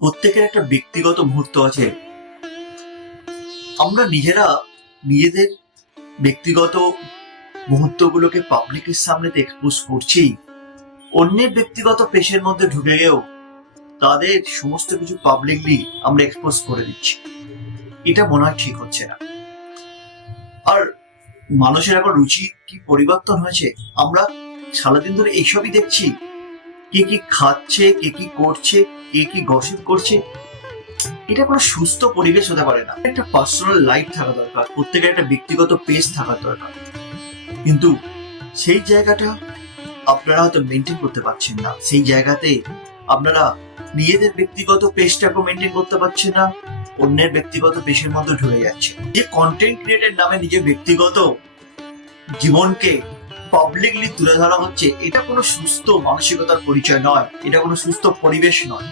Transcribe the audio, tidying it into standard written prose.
প্রত্যেকের একটা ব্যক্তিগত মুহূর্ত আছে। আমরা নিজেরা নিজেদের ব্যক্তিগত মুহূর্তগুলোকে পাবলিকের সামনে এক্সপোজ করছি, অন্যের ব্যক্তিগত পেশের মধ্যে ঢুকে গিয়েও তাদের সমস্ত কিছু পাবলিকলি আমরা এক্সপোজ করে দিচ্ছি। এটা মনে হয় ঠিক হচ্ছে না। আর মানুষের এখন রুচি কি পরিবর্তন হয়েছে, আমরা সারাদিন ধরে এইসবই দেখছি। কে কি খাচ্ছে, কে কি করছে, কে কি গসিপ করছে। এটা কোনো সুস্থ পরিবেশ হতে পারে না। একটা পার্সোনাল লাইফ থাকা দরকার, প্রত্যেকের একটা ব্যক্তিগত পেজ থাকা দরকার। কিন্তু সেই জায়গাটা আপনারা হয়তো মেনটেন করতে পারছেন না। সেই জায়গাতে আপনারা নিজেদের ব্যক্তিগত পেজটাকে মেনটেন করতে পারছেন না, অন্যের ব্যক্তিগত পেজের মধ্যে ঢুকে যাচ্ছে। যে কন্টেন্ট ক্রিয়েটের নামে নিজের ব্যক্তিগত জীবনকে পাবলিকলি তুলে ধরা হচ্ছে, এটা কোনো সুস্থ মানসিকতার পরিচয় নয়, এটা কোনো সুস্থ পরিবেশ নয়।